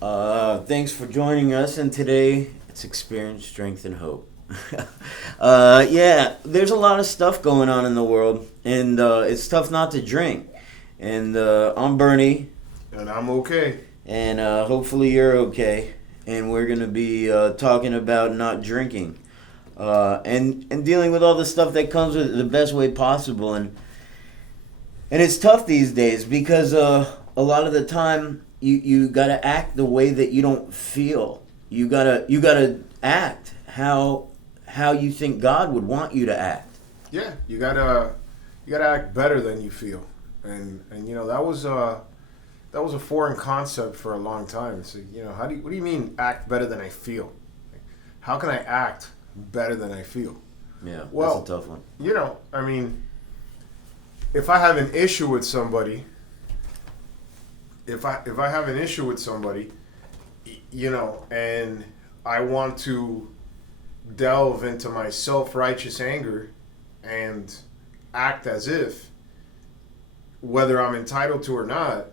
Thanks for joining us, and today it's Experience, Strength, and Hope. Yeah, there's a lot of stuff going on in the world, and it's tough not to drink. And I'm Bernie, And I'm okay. and hopefully you're okay. And we're gonna be talking about not drinking, and dealing with all the stuff that comes with it the best way possible. And it's tough these days because a lot of the time you gotta act the way that you don't feel. You gotta act how you think God would want you to act. Yeah, you gotta act better than you feel, and that was a foreign concept for a long time. So what do you mean act better than I feel? How can I act better than I feel? Yeah, Well, that's a tough one. I mean, if I have an issue with somebody, if I have an issue with somebody, and I want to delve into my self-righteous anger and act as if, whether I'm entitled to or not,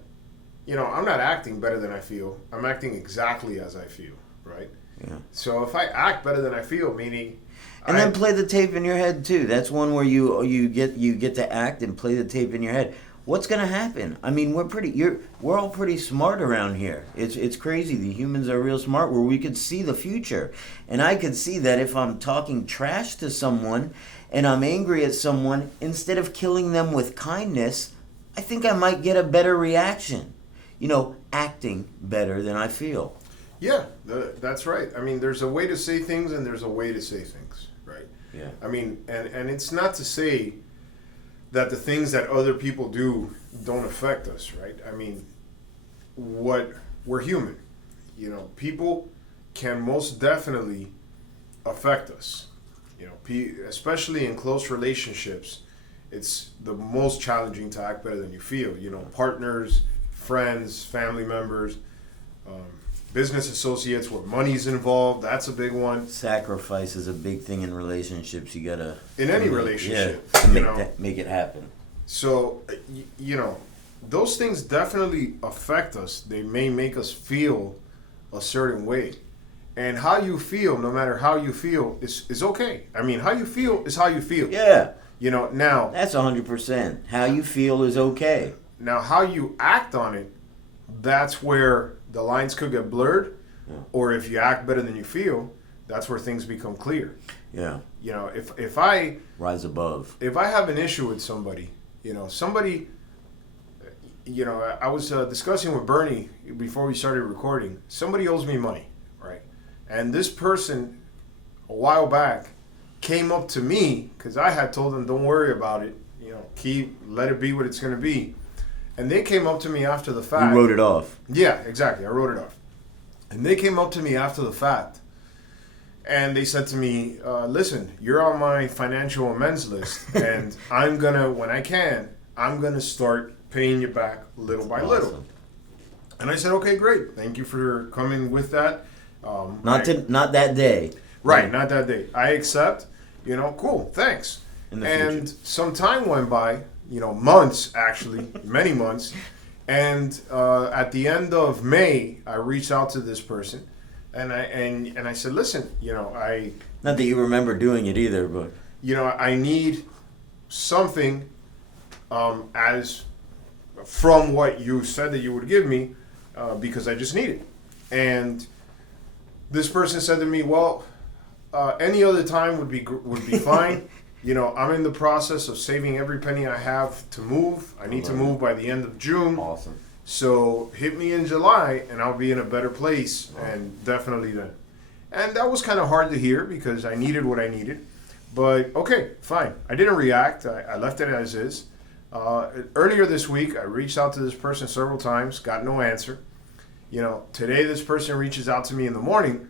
I'm not acting better than I feel. I'm acting exactly as I feel, right? Yeah. So if I act better than I feel, meaning, And then play the tape in your head too. That's one where you get to act and play the tape in your head. What's gonna happen? I mean, we're all pretty smart around here. It's crazy. The humans are real smart where we could see the future. And I could see that if I'm talking trash to someone and I'm angry at someone, instead of killing them with kindness, I think I might get a better reaction. Acting better than I feel. yeah, that's right. I mean, there's a way to say things and there's a way to say things, right? Yeah. I mean, and it's not to say that the things that other people do don't affect us, right? I mean, we're human. People can most definitely affect us. Especially in close relationships, it's the most challenging to act better than you feel. Partners, friends, family members, business associates where money's involved. That's a big one. Sacrifice is a big thing in relationships. You gotta In any relationship, yeah, to make it happen. So, those things definitely affect us. They may make us feel a certain way. And how you feel, no matter how you feel, is okay. I mean, how you feel is how you feel. Yeah, Now, that's 100%. How you feel is okay. now how you act on it, that's where the lines could get blurred. Yeah. Or if you act better than you feel, that's where things become clear. Yeah, If I rise above. have an issue with somebody, I was discussing with Bernie before we started recording. Somebody owes me money, right? And this person, a while back, came up to me because I had told them, "Don't worry about it. Let it be what it's going to be." And they came up to me after the fact. You wrote it off. Yeah, exactly. I wrote it off. And they came up to me after the fact. And they said to me, listen, you're on my financial amends list. And I'm going to, when I can, I'm going to start paying you back little by little. Awesome. And I said, okay, great. Thank you for coming with that. Not that day. Right, not that day. I accept. Cool, thanks. In the And future. some time went by, months actually, many months. And at the end of May, I reached out to this person, and I said, listen, Not that you remember doing it either, but I need something as from what you said that you would give me because I just need it. And this person said to me, well, any other time would be fine. I'm in the process of saving every penny I have to move. I need to move by the end of June. awesome. So hit me in July and I'll be in a better place, and definitely then. And that was kind of hard to hear because I needed what I needed. But okay, fine. I didn't react. I left it as is. Earlier this week, I reached out to this person several times, got no answer. Today this person reaches out to me in the morning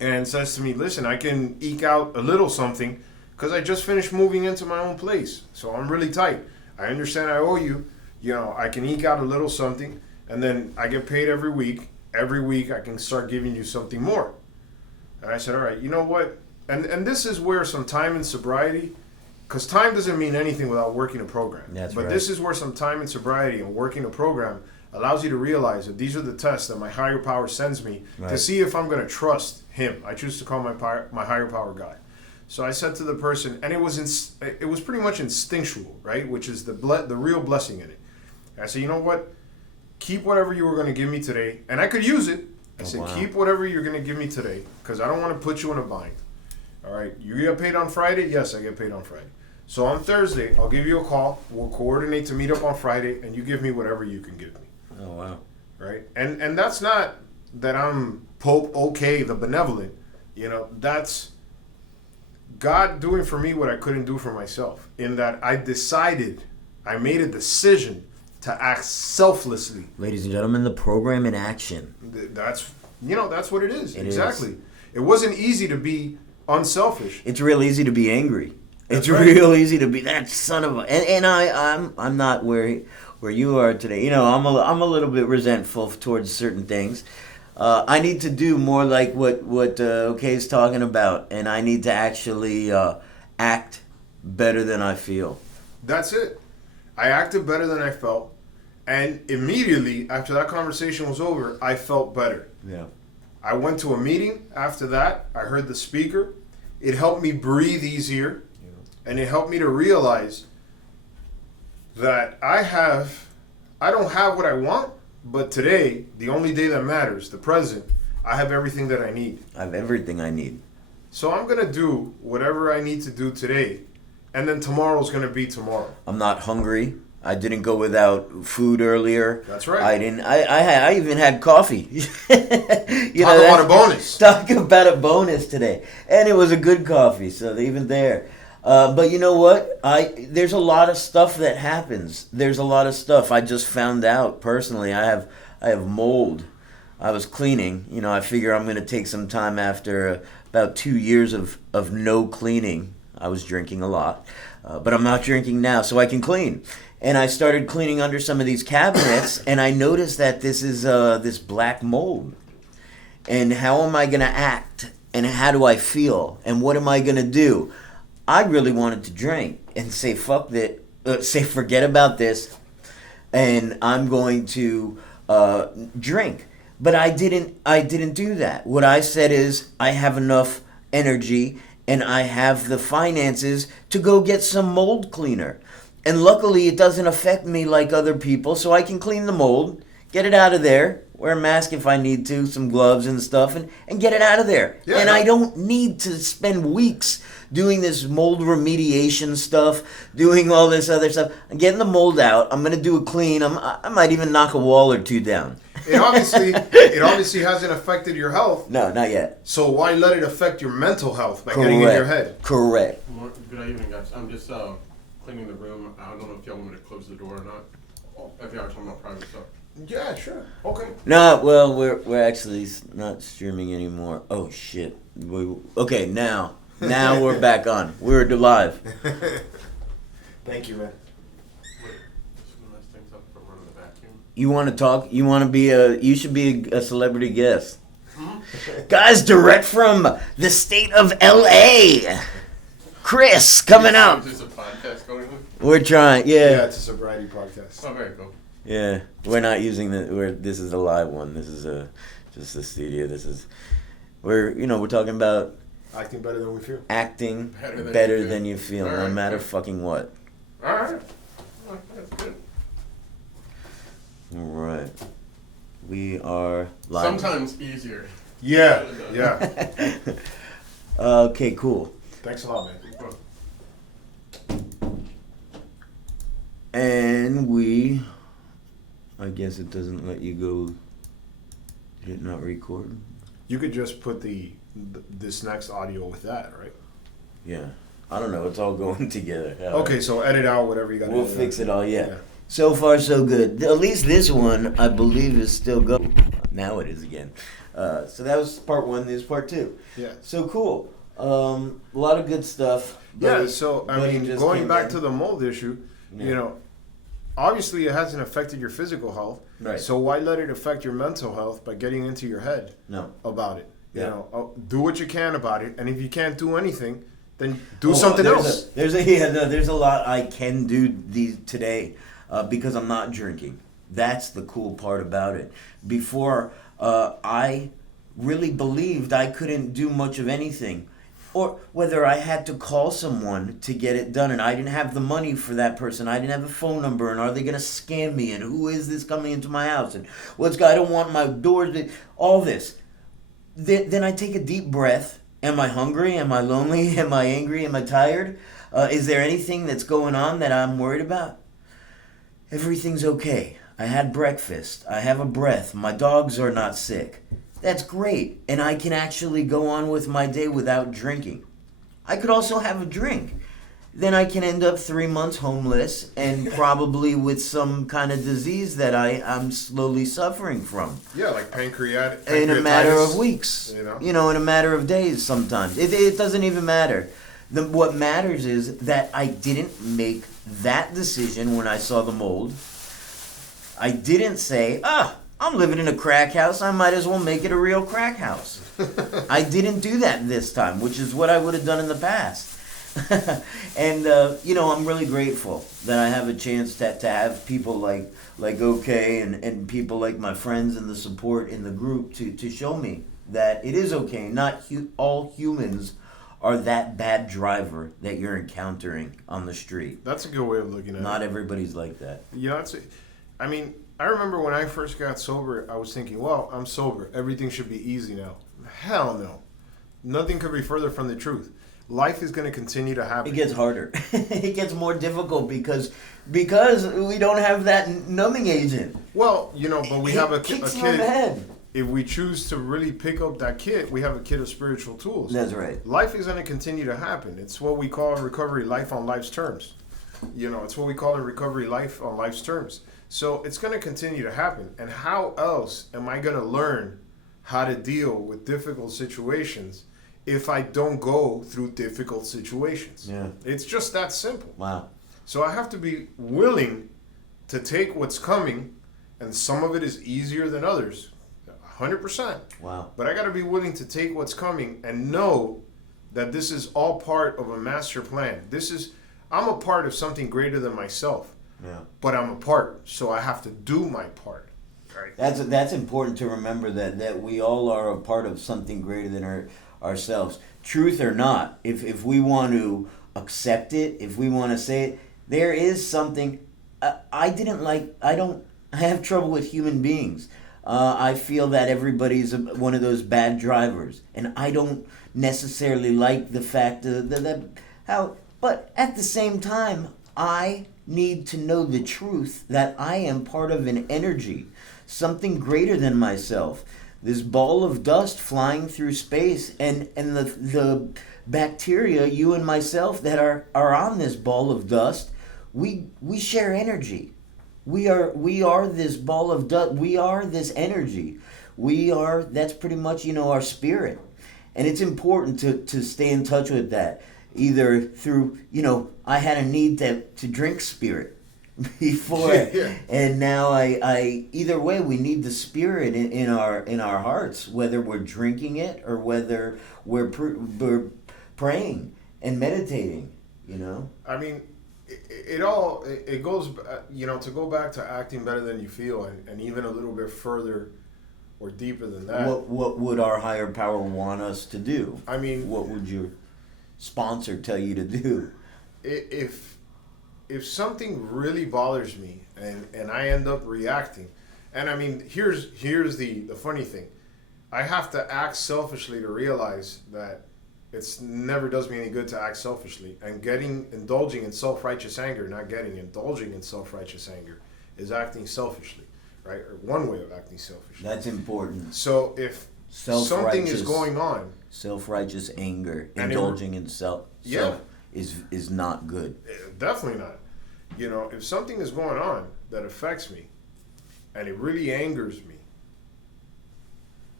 and says to me, listen, I can eke out a little something because I just finished moving into my own place. So I'm really tight. I understand I owe you. I can eke out a little something, and then I get paid every week. Every week I can start giving you something more. And I said, all right, you know what? And this is where some time and sobriety, because time doesn't mean anything without working a program. That's but right. this is where some time and sobriety and working a program allows you to realize that these are the tests that my higher power sends me to Right. see if I'm going to trust him. I choose to call my higher power God. So I said to the person, and it was pretty much instinctual, right? Which is the real blessing in it. I said, you know what? Keep whatever you were going to give me today, and I could use it. I said, wow. keep whatever you're going to give me today, because I don't want to put you in a bind. All right, you get paid on Friday? Yes, I get paid on Friday. So on Thursday, I'll give you a call. We'll coordinate to meet up on Friday, and you give me whatever you can give me. Oh wow. Right? And that's not that I'm Pope OK the benevolent. You know, that's God doing for me what I couldn't do for myself. In that I made a decision to act selflessly. Ladies and gentlemen, the program in action. That's what it is. It exactly. is. It wasn't easy to be unselfish. It's real easy to be angry. That's It's right. real easy to be that son of a. And I'm not where you are today. You know, I'm a little bit resentful towards certain things. I need to do more like what Okay's talking about, and I need to actually act better than I feel. That's it. I acted better than I felt, and immediately after that conversation was over, I felt better. Yeah. I went to a meeting after that. I heard the speaker. It helped me breathe easier, and it helped me to realize that I don't have what I want, but today, the only day that matters, the present, I have everything that I need. I have everything I need. So I'm going to do whatever I need to do today, and then tomorrow's going to be tomorrow. I'm not hungry. I didn't go without food earlier. That's right. I didn't. I even had coffee. You Talk about a bonus. Talk about a bonus today, and it was a good coffee. So even there. But you know what? There's a lot of stuff that happens. There's a lot of stuff. I just found out personally. I have mold. I was cleaning. You know, I figure I'm going to take some time after about 2 years of no cleaning. I was drinking a lot, but I'm not drinking now, so I can clean. And I started cleaning under some of these cabinets, and I noticed that this is this black mold. And how am I going to act? And how do I feel? And what am I going to do? I really wanted to drink and say fuck that, say forget about this, and I'm going to drink. But I didn't do that. What I said is I have enough energy and I have the finances to go get some mold cleaner. And luckily it doesn't affect me like other people, so I can clean the mold, get it out of there, wear a mask if I need to, some gloves and stuff, and get it out of there. Yeah, and no. I don't need to spend weeks doing this mold remediation stuff, doing all this other stuff. I'm getting the mold out. I'm going to do a clean. I might even knock a wall or two down. It obviously hasn't affected your health. No, not yet. So why let it affect your mental health by getting in your head? Correct. Good evening, guys. I'm just cleaning the room. I don't know if y'all want me to close the door or not. If y'all are talking about private stuff. Yeah, sure. Okay. No, well, we're actually not streaming anymore. Oh shit. Okay, now we're back on. We're live. Thank you, man. Wait, just gonna mess things up for running the vacuum. You want to talk? You want to be you should be a celebrity guest. Guys, direct from the state of LA. Chris coming up. Is this a podcast going on? We're trying. Yeah, it's a sobriety podcast. Oh, very cool. Yeah, we're not using this is a live one. This is just the studio. We're talking about Acting better than we feel. acting Better better than than you you feel, All no right, matter good. fucking what. All right. Oh, that's good. All right, we are live. Sometimes easier. Yeah, yeah. Okay, cool. Thanks a lot, man. And I guess it doesn't let you go. Hit not record. You could just put this next audio with that, right? Yeah, I don't know. It's all going together. Okay, so edit out whatever you got. We'll fix it all. Yeah. So far, so good. At least this one, I believe, is still going. Now it is again. So that was part one. This is part two. Yeah. So cool. A lot of good stuff. Yeah. So I Buddy mean, just going came back in. to the mold issue, Yeah. you know, obviously it hasn't affected your physical health. Right. So why let it affect your mental health by getting into your head No. about it? Yeah. You know, do what you can about it, and if you can't do anything, then do Well, something else. There's a lot I can do today because I'm not drinking. That's the cool part about it. Before, I really believed I couldn't do much of anything, or whether I had to call someone to get it done, and I didn't have the money for that person. I didn't have a phone number, and are they gonna scam me? And who is this coming into my house? And I don't want my doors to, all this. Then I take a deep breath. Am I hungry? Am I lonely? Am I angry? Am I tired? Is there anything that's going on that I'm worried about? Everything's okay. I had breakfast. I have a breath. My dogs are not sick. That's great. And I can actually go on with my day without drinking. I could also have a drink. Then I can end up 3 months homeless and probably with some kind of disease that I'm slowly suffering from. Yeah, like pancreatic. In a matter pancreatitis, of weeks. You know? In a matter of days sometimes. It doesn't even matter. What matters is that I didn't make that decision when I saw the mold. I didn't say, I'm living in a crack house. I might as well make it a real crack house. I didn't do that this time, which is what I would have done in the past. And, I'm really grateful that I have a chance to have people like OK and people like my friends and the support in the group to show me that it is okay. Not all humans are that bad driver that you're encountering on the street. That's a good way of looking at it. Not everybody's like that. Yeah, I remember when I first got sober, I was thinking, well, I'm sober. Everything should be easy now. Hell no. Nothing could be further from the truth. Life is going to continue to happen. It gets harder. It gets more difficult because we don't have that numbing agent. Well, but we have a kicks kid. you on the head. If we choose to really pick up that kit, we have a kit of spiritual tools. That's right. Life is going to continue to happen. It's what we call in recovery life on life's terms. It's what we call in recovery life on life's terms. So it's going to continue to happen. And how else am I going to learn how to deal with difficult situations if I don't go through difficult situations? Yeah. It's just that simple. Wow. So I have to be willing to take what's coming, and some of it is easier than others. 100%. Wow. But I got to be willing to take what's coming and know that this is all part of a master plan. I'm a part of something greater than myself. Yeah. But I'm a part, so I have to do my part. Right. That's important to remember that we all are a part of something greater than ourselves. Truth or not, if we want to accept it, if we want to say it, there is something. I have trouble with human beings. I feel that everybody's one of those bad drivers, and I don't necessarily like the fact but at the same time, I need to know the truth that I am part of an energy, something greater than myself. This ball of dust flying through space, and the bacteria, you and myself, that are on this ball of dust, we share energy. We are this ball of dust. We are this energy. That's pretty much, our spirit. And it's important to stay in touch with that. Either through, I had a need to drink spirit before, Yeah. and now I either way, we need the spirit in our hearts, whether we're drinking it or whether we're praying and meditating. I mean, it goes, to go back to acting better than you feel, and even a little bit further or deeper than that. What would our higher power want us to do? I mean, what would your sponsor tell you to do? If something really bothers me and I end up reacting, and I mean, here's the funny thing. I have to act selfishly to realize that it's never does me any good to act selfishly. And indulging in self-righteous anger, indulging in self-righteous anger is acting selfishly, right? Or one way of acting selfishly. That's important. So if something is going on, self-righteous anger, and indulging in self is not good. Definitely not. If something is going on that affects me and it really angers me,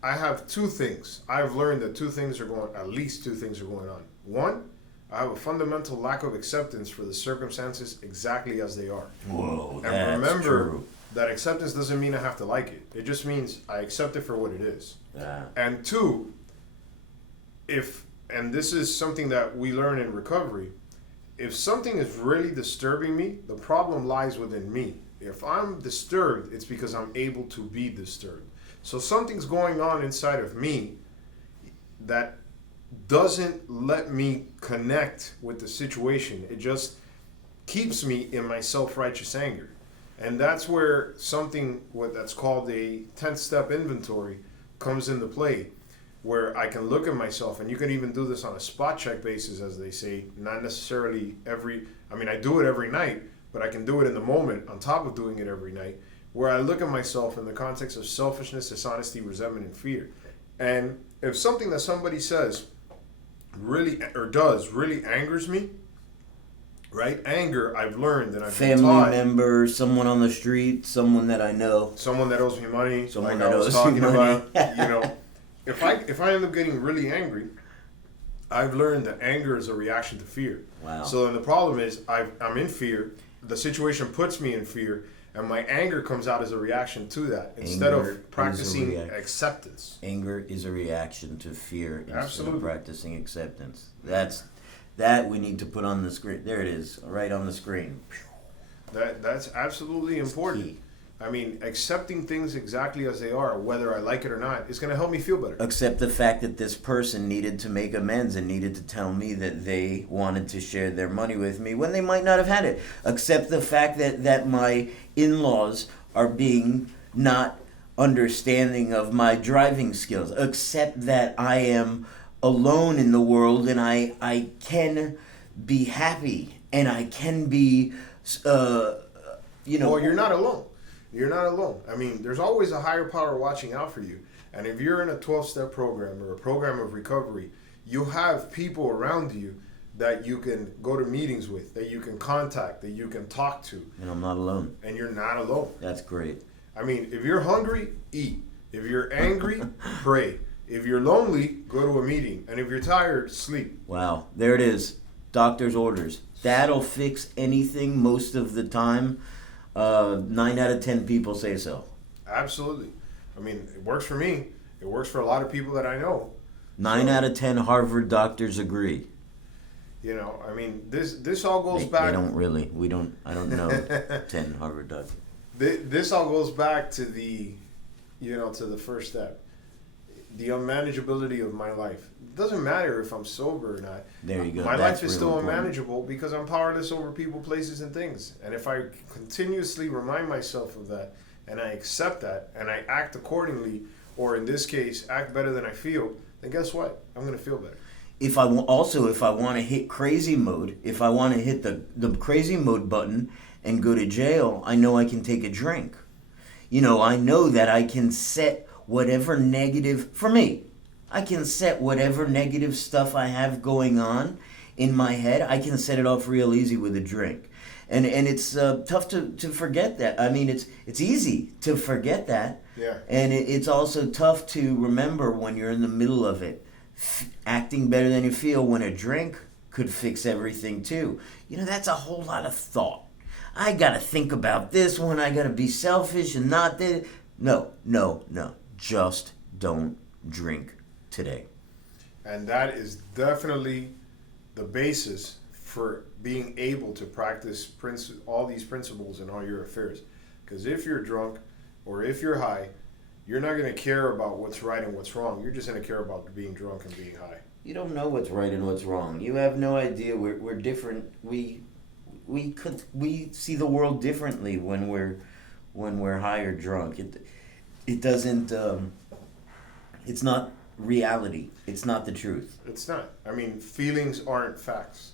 I have two things. I've learned that at least two things are going on. One, I have a fundamental lack of acceptance for the circumstances exactly as they are. Whoa, and that's remember true. that acceptance doesn't mean I have to like it. It just means I accept it for what it is. Yeah. And two, and this is something that we learn in recovery, if something is really disturbing me, the problem lies within me. If I'm disturbed, it's because I'm able to be disturbed. So something's going on inside of me that doesn't let me connect with the situation. It just keeps me in my self-righteous anger. And that's where something that's called a 10th step inventory comes into play, where I can look at myself, and you can even do this on a spot check basis, as they say, not necessarily I do it every night, but I can do it in the moment on top of doing it every night, where I look at myself in the context of selfishness, dishonesty, resentment, and fear. And if something that somebody says really or does really angers me, right? Anger, I've learned and I've been Family taught. member, someone on the street, someone that I know. Someone that owes me money, Someone like that I was owes talking you money. about, if I end up getting really angry, I've learned that anger is a reaction to fear. Wow. So then the problem is I'm in fear. The situation puts me in fear, and my anger comes out as a reaction to that instead Anger is of a practicing reaction. acceptance. Anger is a reaction to fear instead Absolutely. of practicing acceptance. That we need to put on the screen. There it is, right on the screen. That's absolutely important. Key. I mean, accepting things exactly as they are, whether I like it or not, is going to help me feel better. Accept the fact that this person needed to make amends and needed to tell me that they wanted to share their money with me when they might not have had it. Accept the fact that my in-laws are being not understanding of my driving skills. Accept that I am alone in the world and I can be happy and I can be, Well, you're not alone. You're not alone. I mean, there's always a higher power watching out for you. And if you're in a 12-step program or a program of recovery, you have people around you that you can go to meetings with, that you can contact, that you can talk to. And I'm not alone. And you're not alone. That's great. I mean, if you're hungry, eat. If you're angry, pray. If you're lonely, go to a meeting. And if you're tired, sleep. Wow, there it is. Doctor's orders. That'll fix anything most of the time. 9 out of 10 people say so. Absolutely. I mean, it works for me. It works for a lot of people that I know. 9 out of 10 Harvard doctors agree. I mean, this all goes They back. don't really. I don't know 10 Harvard doctors. This all goes back to to the first step. The unmanageability of my life. It doesn't matter if I'm sober or not. There you go. My That's life is real still important. unmanageable because I'm powerless over people, places, and things. And if I continuously remind myself of that, and I accept that, and I act accordingly, or in this case, act better than I feel, then guess what? I'm going to feel better. If I want to hit crazy mode, if I want to hit the crazy mode button and go to jail, I know I can take a drink. I know that I can set whatever negative, for me, I can set whatever negative stuff I have going on in my head, I can set it off real easy with a drink. And it's tough to forget that. I mean, it's easy to forget that. Yeah. And it's also tough to remember when you're in the middle of it. Acting better than you feel when a drink could fix everything too. That's a whole lot of thought. I got to think about this one. I got to be selfish and not that. No. Just don't drink today. And that is definitely the basis for being able to practice all these principles in all your affairs. Because if you're drunk or if you're high, you're not going to care about what's right and what's wrong. You're just going to care about being drunk and being high. You don't know what's right and what's wrong. You have no idea. We're different. We see the world differently when we're high or drunk. It doesn't. It's not reality. It's not the truth. It's not. I mean, feelings aren't facts.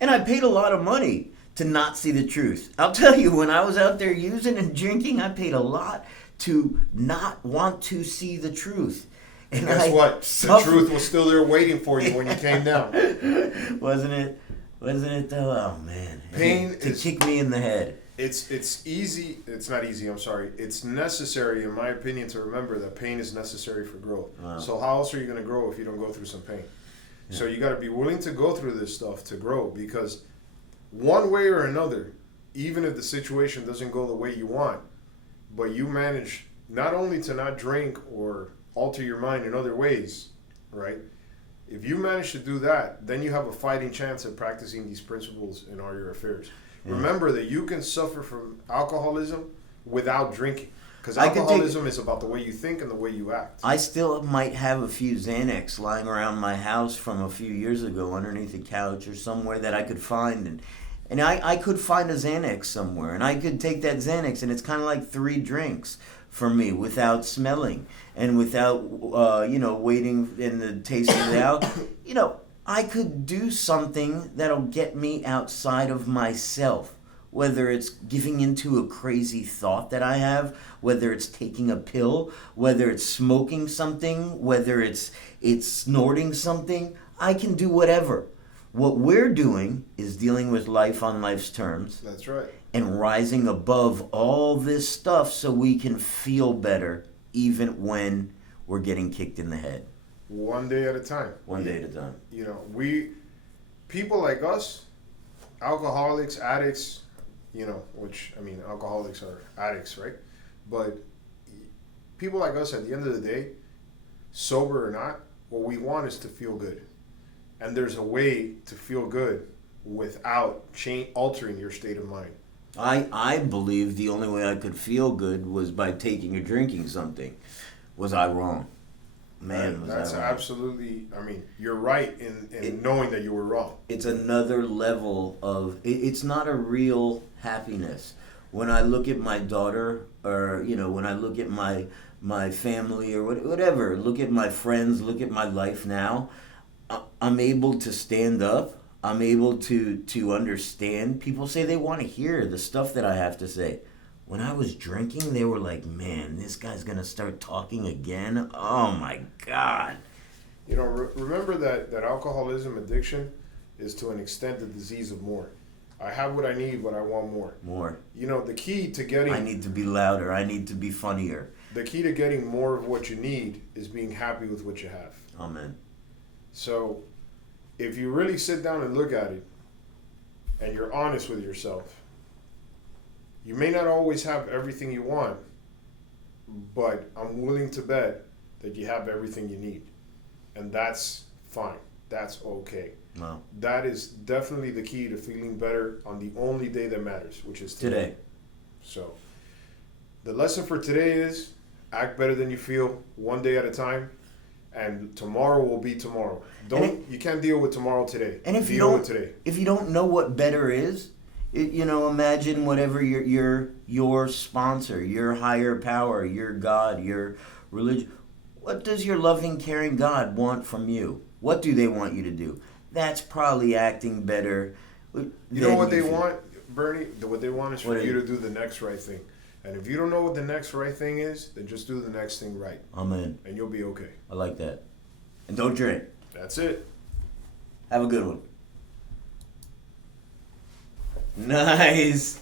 And I paid a lot of money to not see the truth. I'll tell you, when I was out there using and drinking, I paid a lot to not want to see the truth. And guess what? The truth was still there waiting for you when you came down. Wasn't it though? Oh man. Pain to is kick me in the head. It's easy. It's not easy. I'm sorry. It's necessary, in my opinion, to remember that pain is necessary for growth. Wow. So how else are you going to grow if you don't go through some pain? Yeah. So you got to be willing to go through this stuff to grow, because one way or another, even if the situation doesn't go the way you want, but you manage not only to not drink or alter your mind in other ways, right? If you manage to do that, then you have a fighting chance at practicing these principles in all your affairs. Remember that you can suffer from alcoholism without drinking. Because I could take- alcoholism is about the way you think and the way you act. I still might have a few Xanax lying around my house from a few years ago underneath the couch or somewhere that I could find. And I could find a Xanax somewhere. And I could take that Xanax, and it's kind of like 3 drinks for me without smelling and without, waiting and the taste of it out. I could do something that'll get me outside of myself. Whether it's giving into a crazy thought that I have, whether it's taking a pill, whether it's smoking something, whether it's snorting something, I can do whatever. What we're doing is dealing with life on life's terms That's right. and rising above all this stuff so we can feel better even when we're getting kicked in the head. One day at a time. One day at a time. People like us, alcoholics, addicts, alcoholics are addicts, right? But people like us, at the end of the day, sober or not, what we want is to feel good. And there's a way to feel good without altering your state of mind. I believe the only way I could feel good was by taking or drinking something. Was I wrong? Man, was That's I wrong. absolutely, you're right in knowing that you were wrong. It's another level of, it's not a real happiness. When I look at my daughter, or, when I look at my family or whatever, look at my friends, look at my life now, I'm able to stand up. I'm able to understand. People say they want to hear the stuff that I have to say. When I was drinking, they were like, man, this guy's going to start talking again? Oh, my God. Remember that alcoholism addiction is to an extent the disease of more. I have what I need, but I want more. More. The key to getting... I need to be louder. I need to be funnier. The key to getting more of what you need is being happy with what you have. Amen. So, if you really sit down and look at it, and you're honest with yourself, you may not always have everything you want, but I'm willing to bet that you have everything you need. And that's fine. That's okay. Wow. That is definitely the key to feeling better on the only day that matters, which is today. So, the lesson for today is act better than you feel, one day at a time, and tomorrow will be tomorrow. You can't deal with tomorrow today. And if deal with today. If you don't know what better is, imagine whatever your sponsor, your higher power, your God, your religion. What does your loving, caring God want from you? What do they want you to do? That's probably acting better. You know what they want, Bernie? What they want is for you to do the next right thing. And if you don't know what the next right thing is, then just do the next thing right. Amen. And you'll be okay. I like that. And don't drink. That's it. Have a good one. Nice.